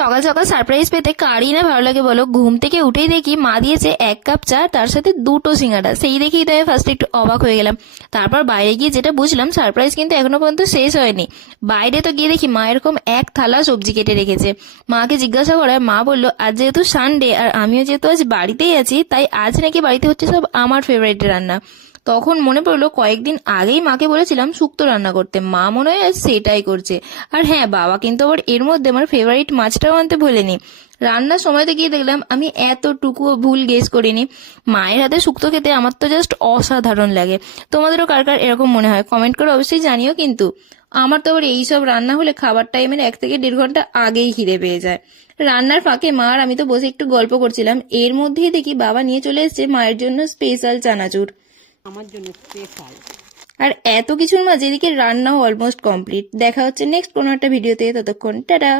সকাল সকাল সারপ্রাইজ পেতে কারই না ভালো লাগে বলো। ঘুম থেকে উঠেই দেখি মা দিয়েছে 1 কাপ চা, তার সাথে 2টো সিঙ্গাড়া। সেই দেখেই তো আমি ফার্স্ট একটু অবাক হয়ে গেলাম। তারপর বাইরে গিয়ে যেটা বুঝলাম, সারপ্রাইজ কিন্তু এখনো পর্যন্ত শেষ হয়নি। বাইরে তো গিয়ে দেখি মা এরকম 1 থালা সবজি কেটে রেখেছে। মাকে জিজ্ঞাসা করায় মা বললো আজ যেহেতু সানডে আর আমিও যেহেতু আজ বাড়িতেই আছি, তাই আজ নাকি বাড়িতে হচ্ছে সব আমার ফেভারিট রান্না। তখন মনে পড়লো কয়েকদিন আগেই মাকে বলেছিলাম শুক্তো রান্না করতে, মা মনে হয় আজ সেটাই করছে। আর হ্যাঁ, বাবা কিন্তু আবার এর মধ্যে আমার ফেভারিট মাছটাও আনতে ভোলেনি। রান্নার সময়তে গিয়ে দেখলাম আমি এতটুকুও ভুল গেস করিনি। মায়ের হাতে শুক্তো খেতে আমার তো জাস্ট অসাধারণ লাগে। তোমাদেরও কার কার এরকম মনে হয় কমেন্ট করে অবশ্যই জানিও কিন্তু। আমার তো আবার এইসব রান্না হলে খাবার টাইমের 1 থেকে 1.5 ঘন্টা আগেই খিদে পেয়ে যায়। রান্নার ফাঁকে মা আর আমি তো বসে একটু গল্প করছিলাম, এর মধ্যেই দেখি বাবা নিয়ে চলে এসেছে মায়ের জন্য স্পেশাল চানাচুর। আমার জন্য স্পেশাল। আর এত কিছুর মাঝে এদিকে রান্নাও অলমোস্ট কমপ্লিট। দেখা হচ্ছে নেক্সট কোনো একটা ভিডিওতে, ততক্ষণ টাটা।